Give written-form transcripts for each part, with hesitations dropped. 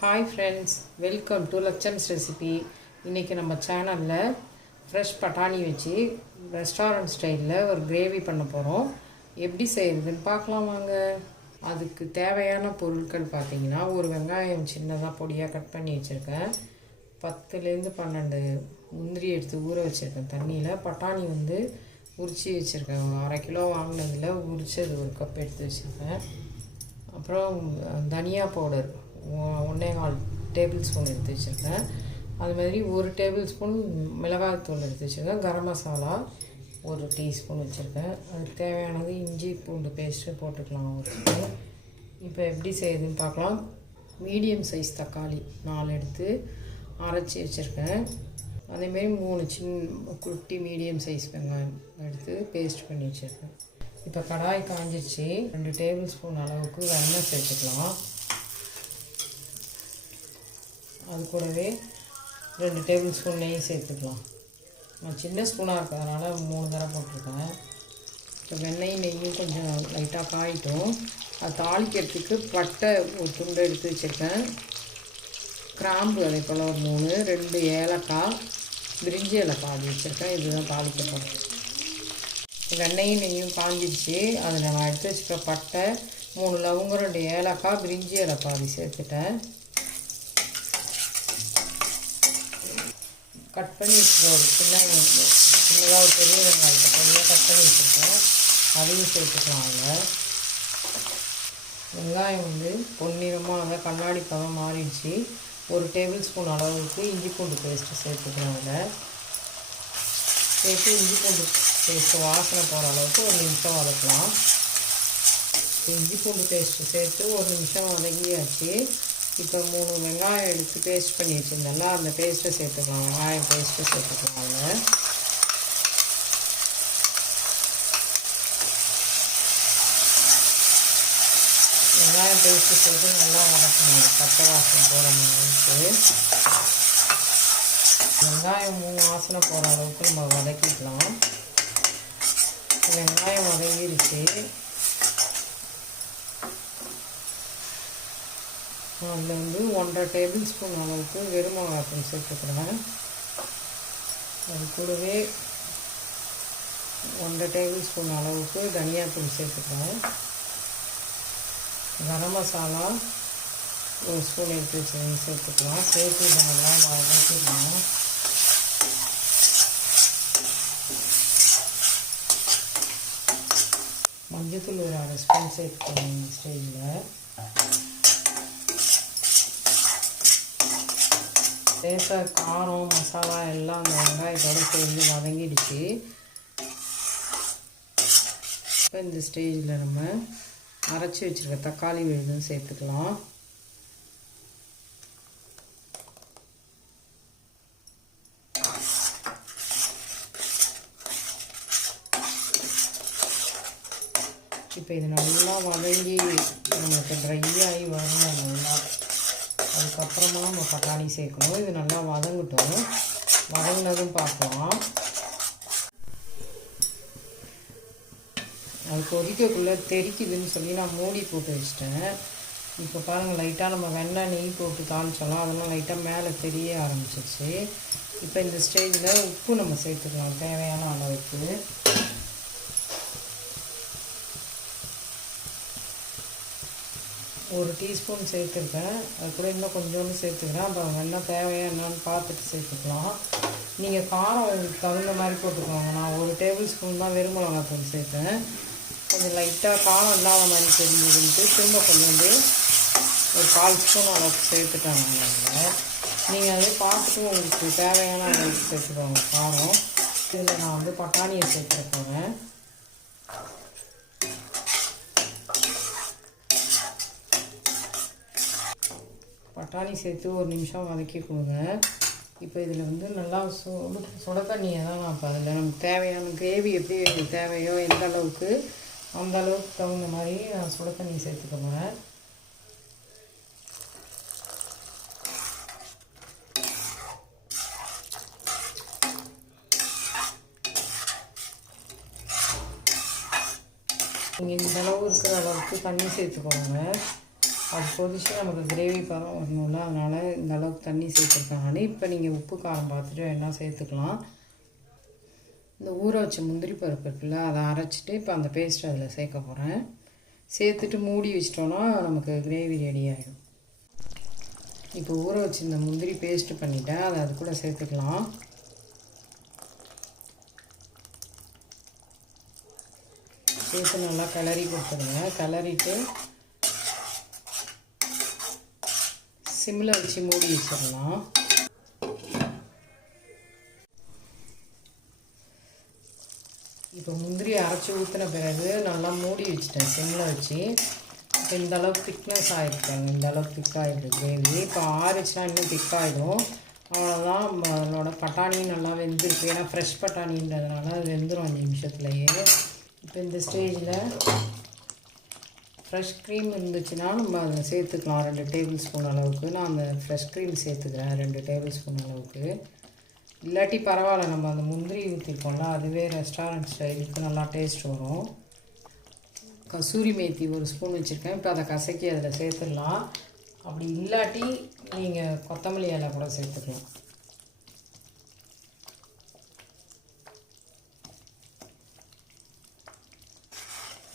Hi friends, welcome to Lakshan's recipe. இன்றைக்கி நம்ம சேனலில் ஃப்ரெஷ் பட்டாணி வச்சு ரெஸ்டாரண்ட் ஸ்டைலில் ஒரு கிரேவி பண்ண போகிறோம். எப்படி செய்கிறதுன்னு பார்க்கலாம் வாங்க. அதுக்கு தேவையான பொருட்கள் பார்த்திங்கன்னா, ஒரு வெங்காயம் சின்னதாக பொடியாக கட் பண்ணி வச்சுருக்கேன். 10லேருந்து 12 முந்திரி எடுத்து ஊற வச்சுருக்கேன் தண்ணியில். பட்டாணி உரித்து வச்சுருக்கேன். 1/2 கிலோ வாங்கினதில் உரிச்சது 1 கப் எடுத்து வச்சுருக்கேன். அப்புறம் தனியா பவுடர் 1.25 டேபிள் ஸ்பூன் எடுத்து வச்சுருக்கேன். அது மாதிரி 1 டேபிள் ஸ்பூன் மிளகாய்த்தூள் எடுத்து வச்சுருக்கேன். கரம் மசாலா 1 டீஸ்பூன் வச்சுருக்கேன். அதுக்கு தேவையானது இஞ்சி பூண்டு பேஸ்ட்டு போட்டுக்கலாம் ஒரு ஸ்பூன். இப்போ எப்படி செய்யுதுன்னு பார்க்கலாம். மீடியம் சைஸ் தக்காளி 4 எடுத்து அரைச்சி வச்சுருக்கேன். அதேமாரி 3 சின்ன குட்டி மீடியம் சைஸ் வெங்காயம் எடுத்து பேஸ்ட் பண்ணி வச்சுருக்கேன். இப்போ கடாய் காஞ்சிச்சு. 2 டேபிள் ஸ்பூன் அளவுக்கு வெண்ணெய் சேர்த்துக்கலாம். அது கூடவே 2 டேபிள் ஸ்பூன் நெய் சேர்த்துக்கலாம். நான் சின்ன ஸ்பூனாக இருக்கிறதுனால 3 தடவை போட்டிருக்கேன். இப்போ வெண்ணெய் நெய்யும் கொஞ்சம் லைட்டாக காயிட்டும். அது தாளிக்கிறதுக்கு பட்டை ஒரு துண்டு எடுத்து வச்சுருக்கேன். கிராம்பு அதே போல் ஒரு 3, 2 ஏலக்காய், பிரிஞ்சி ஏலக்காய் அது வச்சுருக்கேன். இதுதான் தாளிக்கப்படும். வெண்ணெயும் நெய்யும் காஞ்சிடுச்சு. அதில் நான் எடுத்து வச்சுருக்க பட்டை 3 லவங்கம், 2 ஏலக்காய், பிரிஞ்சி ஏலக்காய் அது சேர்த்துட்டேன். கட் பண்ணி வச்சுருக்கேன். ஒரு சின்னதாக ஒரு பெரிய வெங்காயத்தை பொடியாக கட் பண்ணி வச்சுருக்கேன். அதையும் சேர்த்துக்கலாம். அதில் வெங்காயம் பொன்னிறமாக கண்ணாடி பதம் மாறிடுச்சு. 1 டேபிள் ஸ்பூன் அளவுக்கு இஞ்சி பூண்டு பேஸ்ட்டு சேர்த்துக்கிறேன். அதில் சேர்த்து இஞ்சி பூண்டு பேஸ்ட்டு வாசனை போகிற அளவுக்கு 1 நிமிஷம் வதக்கலாம். இஞ்சி பூண்டு பேஸ்ட்டு சேர்த்து 1 நிமிஷம் வதங்கியாச்சு. இப்போ 3 வெங்காயம் எடுத்து பேஸ்ட் பண்ணி வச்சுருந்தேன்ல, அந்த பேஸ்ட்டை சேர்த்துக்கலாம். வெங்காயம் பேஸ்ட்டை சேர்த்துக்கலாம். அதில் வெங்காயம் பேஸ்ட்டு சேர்த்து நல்லா வதக்கணும். பச்சை வாசனை போகிற அளவுக்கு வெங்காயம் 3 வாசனை போகிற அளவுக்கு நம்ம வதக்கிக்கலாம். வெங்காயம் வதங்கிடுச்சு. அதில் 1.5 டேபிள் ஸ்பூன் அளவுக்கு வெறும் மிளகாய்த்தூள் சேர்த்துக்கிறேன். அது கூடவே 1.5 டேபிள் ஸ்பூன் அளவுக்கு தனியாத்தூள் சேர்த்துக்கிறேன். கரம் மசாலா 1 ஸ்பூன் எடுத்து வச்சு சேர்த்துக்கலாம். சேர்த்து இதை நல்லா வதக்கிக்கலாம். மஞ்சத்தூள் ஒரு 1/2 ஸ்பூன் சேர்த்துக்கலாம். இந்த ஸ்டேஜில் லேசாக காரம் மசாலா எல்லாம் அந்த வெங்காயத்தோடு சேர்ந்து வதங்கிடுச்சு. இப்போ இந்த ஸ்டேஜில் நம்ம அரைச்சி வச்சுருக்க தக்காளி விழுதும் சேர்த்துக்கலாம். இப்போ இது நல்லா வதங்கி நம்மளுக்கு ட்ரையாகி வரணும். நல்லா அதுக்கப்புறமா நம்ம பட்டாணி சேர்க்கணும். இது நல்லா வதங்கட்டும். வதங்கினதும் பார்க்கலாம். அது கொதிக்கக்குள்ளே தெரிக்குதுன்னு சொல்லி நான் மூடி போட்டு வச்சிட்டேன். இப்போ பாருங்கள், லைட்டாக நம்ம வெண்ணெய் நெய் போட்டு தாளிச்சோம். அதெல்லாம் லைட்டாக மேலே தெரிய ஆரம்பிச்சிருச்சு. இப்போ இந்த ஸ்டேஜில் உப்பு நம்ம சேர்த்துக்கலாம் தேவையான அளவுக்கு. ஒரு டீஸ்பூன் சேர்த்துருக்கேன். அது கூட இன்னும் கொஞ்சோண்டு சேர்த்துக்கிறேன். அப்புறம் வெண்ணெய் தேவையா என்னன்னு பார்த்துட்டு சேர்த்துக்கலாம். நீங்கள் காரம் தகுந்த மாதிரி போட்டுக்கோங்க. நான் 1 டேபிள் ஸ்பூன் தான் வெறும் மிளகாத்தூள் சேர்த்தேன். கொஞ்சம் லைட்டாக காரம் இல்லாத மாதிரி தெரிஞ்சதுன்ட்டு திரும்ப கொஞ்சோண்டு ஒரு 1/4 ஸ்பூன் அளவுக்கு சேர்த்துட்டாங்க. நீங்கள் அதே பார்த்துட்டு உங்களுக்கு தேவையான அளவுக்கு சேர்த்துக்கோங்க காரம். இதில் நான் பட்டாணியை சேர்த்துக்க போகிறேன். பட்டாணி சேர்த்து 1 நிமிஷம் வதக்கி கொடுங்க. இப்போ இதில் நல்லா சுட தண்ணியை தான் நான் இப்போ அதில் நமக்கு தேவையான கிரேவி எப்படி தேவையோ எந்த அளவுக்கு அந்த அளவுக்கு தகுந்த மாதிரி நான் சுட தண்ணி சேர்த்துக்க போகிறேன். நீங்கள் இந்த அளவு இருக்கிற அளவுக்கு தண்ணி சேர்த்துக்கோங்க. அது கொதிச்சு நமக்கு கிரேவி பதம் வரணும்ல, அதனால் இந்த அளவுக்கு தண்ணி சேர்த்துருக்காங்க. இப்போ நீங்கள் உப்பு காரம் பார்த்துட்டு என்ன சேர்த்துக்கலாம். இந்த ஊற வச்ச முந்திரி பருப்பு இருக்குல்ல, அதை அரைச்சிட்டு இப்போ அந்த பேஸ்ட் அதில் சேர்க்க போகிறேன். சேர்த்துட்டு மூடி வச்சிட்டோன்னா நமக்கு கிரேவி ரெடி ஆகிடும். இப்போ ஊற வச்சு இந்த முந்திரி பேஸ்ட்டு பண்ணிவிட்டேன், அதை அது கூட சேர்த்துக்கலாம். சேர்த்து நல்லா கிளறி கொடுத்துருங்க. கிளறிட்டு சிம்மில் வச்சு மூடி வச்சிடலாம். இப்போ முந்திரி அரைச்சி ஊற்றின பிறகு நல்லா மூடி வச்சுட்டேன் சிம்மில் வச்சு. இப்போ இந்தளவுக்கு திக்னஸ் ஆகிருக்காங்க, இந்தளவுக்கு திக்காகிடுது கிரேவி. இப்போ ஆறிச்சுன்னா இன்னும் திக்காகிடும். அவ்வளோதான், நம்மளோட பட்டாணியும் நல்லா வெந்திருக்கு. ஏன்னா ஃப்ரெஷ் பட்டாணின்றதுனால அது வெந்துடும் 5 நிமிஷத்துலையே. இப்போ இந்த ஸ்டேஜில் ஃப்ரெஷ் க்ரீம் இருந்துச்சுன்னா நம்ம அதை சேர்த்துக்கலாம் 2 டேபிள் ஸ்பூன் அளவுக்கு. நான் அந்த ஃப்ரெஷ் க்ரீம் சேர்த்துக்கிறேன் 2 டேபிள் ஸ்பூன் அளவுக்கு. இல்லாட்டி பரவாயில்ல, நம்ம அந்த முந்திரி ஊற்றிருக்கோம்ல, அதுவே ரெஸ்டாரண்ட் ஸ்டைலுக்கு நல்லா டேஸ்ட் வரும். கசூரி மேத்தி 1 ஸ்பூன் வச்சுருக்கேன். இப்போ அதை கசக்கி அதில் சேர்த்துடலாம். அப்படி இல்லாட்டி நீங்கள் கொத்தமல்லி இலை கூட சேர்த்துக்கலாம்.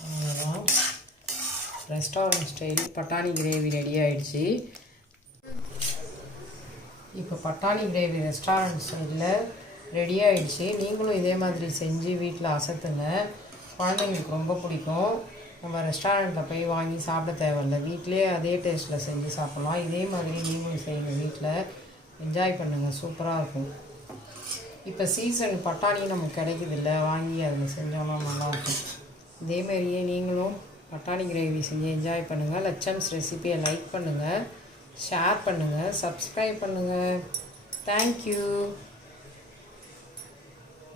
அவ்வளோதான், ரெஸ்டாரண்ட் ஸ்டைல் பட்டாணி கிரேவி ரெடி ஆகிடுச்சு. இப்போ பட்டாணி கிரேவி ரெஸ்டாரண்ட் ஸ்டைலில் ரெடி ஆகிடுச்சு. நீங்களும் இதே மாதிரி செஞ்சு வீட்டில் அசத்துங்க. குழந்தைங்களுக்கு ரொம்ப பிடிக்கும். நம்ம ரெஸ்டாரண்ட்டில் போய் வாங்கி சாப்பிட தேவையில்லை, வீட்டிலே அதே டேஸ்ட்டில் செஞ்சு சாப்பிட்லாம். இதே மாதிரி நீங்களும் செய்யுங்க, வீட்டில் என்ஜாய் பண்ணுங்கள், சூப்பராக இருக்கும். இப்போ சீசன் பட்டாணி நமக்கு கிடைக்குதில்ல, வாங்கி அதில் செஞ்சோம்னா நல்லாயிருக்கும். இதேமாரியே நீங்களும் பட்டாணி கிரேவி செஞ்சு என்ஜாய் பண்ணுங்கள். லட்சம்ஸ் ரெசிபியை லைக் பண்ணுங்கள், ஷேர் பண்ணுங்கள், சப்ஸ்கிரைப் பண்ணுங்கள். தேங்க்யூ.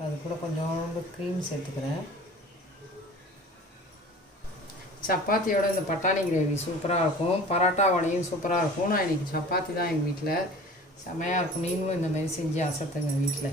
அது கூட கொஞ்சோண்டு க்ரீம் சேர்த்துக்கிறேன். சப்பாத்தியோட இந்த பட்டாணி கிரேவி சூப்பராக இருக்கும். பரோட்டா வடையும் சூப்பராக இருக்கும். நான் இன்றைக்கி சப்பாத்தி தான் எங்கள் வீட்டில், செம்மையாக இருக்கும். நீங்களும் இந்த மாதிரி செஞ்சு அசத்துங்க வீட்டில்.